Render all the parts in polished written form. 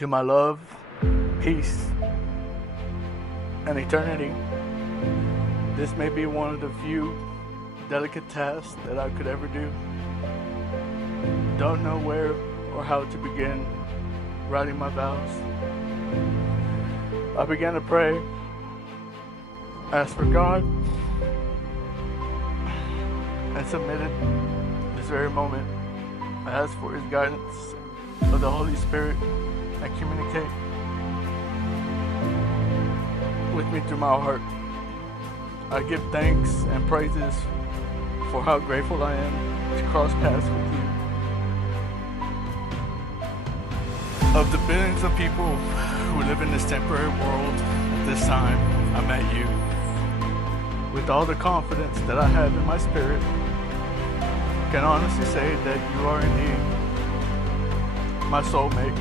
to my love, peace, and eternity. This may be one of the few delicate tasks that I could ever do. Don't know where or how to begin writing my vows. I began to pray, asked for God, and submitted this very moment. I ask for His guidance of the Holy Spirit and communicate with me through my heart. I give thanks and praises for how grateful I am to cross paths with you. Of the billions of people who live in this temporary world at this time, I met you. With all the confidence that I have in my spirit, I can honestly say that you are indeed my soulmate.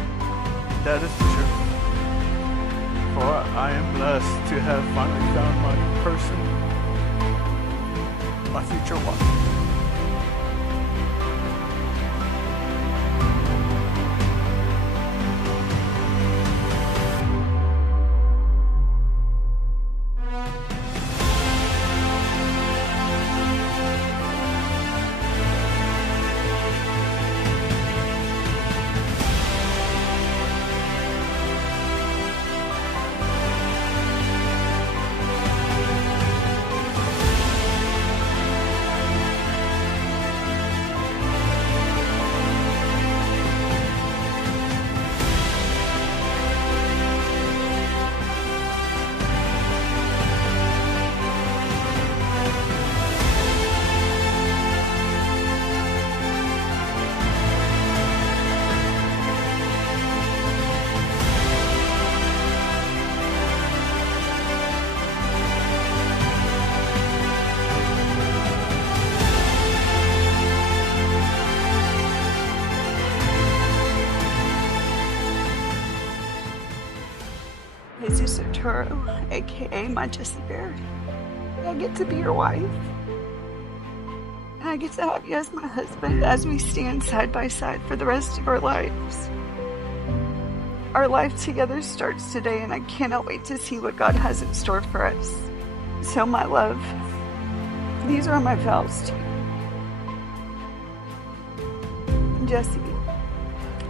That is the truth. For I am blessed to have finally found my person, my future wife. Jesus Arturo, aka my Jessy Bear. I get to be your wife. And I get to have you as my husband as we stand side by side for the rest of our lives. Our life together starts today, and I cannot wait to see what God has in store for us. So, my love, these are my vows to you. Jessy,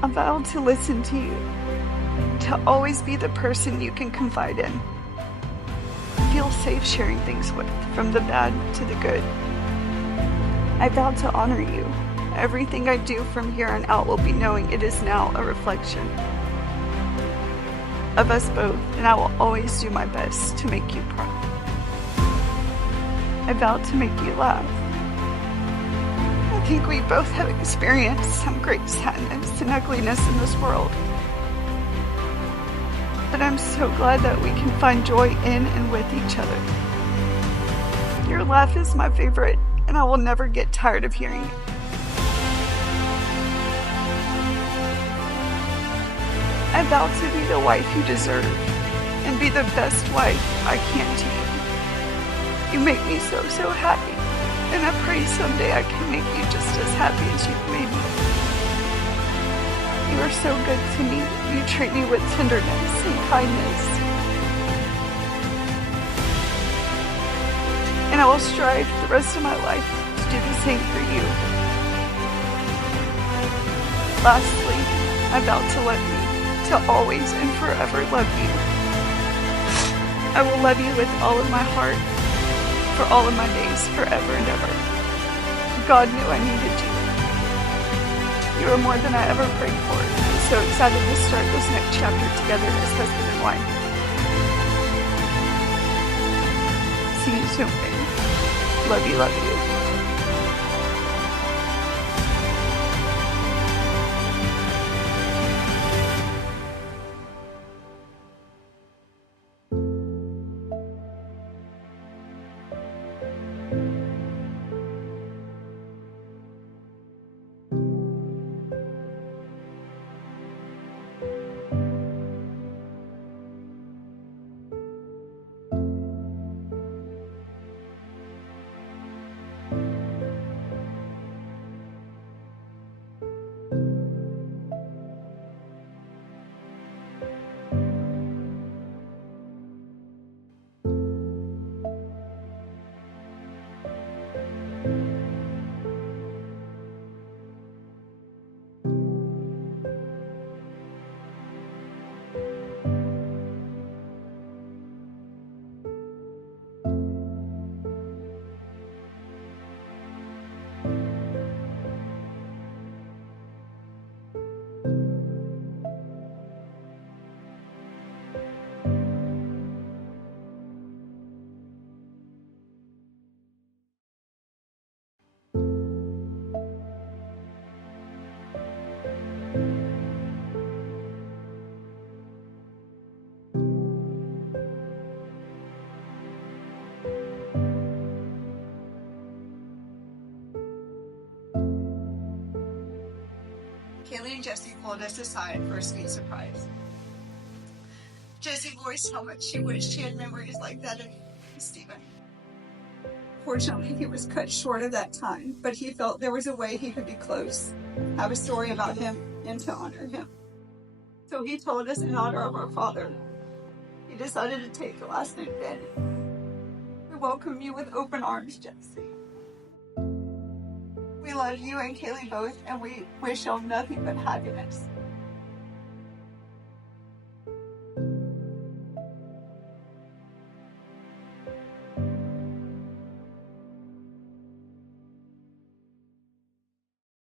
I vow to listen to you, to always be the person you can confide in, feel safe sharing things with, from the bad to the good. I vow to honor you. Everything I do from here on out will be knowing it is now a reflection of us both, and I will always do my best to make you proud. I vow to make you laugh. I think we both have experienced some great sadness and ugliness in this world. But I'm so glad that we can find joy in and with each other. Your laugh is my favorite, and I will never get tired of hearing it. I vow to be the wife you deserve, and be the best wife I can to you. You make me so happy, and I pray someday I can make you just as happy as you've made me. You are so good to me. You treat me with tenderness and kindness. And I will strive the rest of my life to do the same for you. Lastly, I vow to love you, to always and forever love you. I will love you with all of my heart, for all of my days, forever and ever. God knew I needed you. You are more than I ever prayed for. I'm so excited to start this next chapter together as husband and wife. See you soon, baby. Love you, love you. morning, Jessy pulled us aside for a sweet surprise. Jessy voiced how much she wished she had memories like that of Stephen. Fortunately, he was cut short of that time, but he felt there was a way he could be close, have a story about him, and to honor him. So he told us in honor of our father, he decided to take the last name Bennett. We welcome you with open arms, Jessy. We love you and Kaylee both, and we wish y'all nothing but happiness.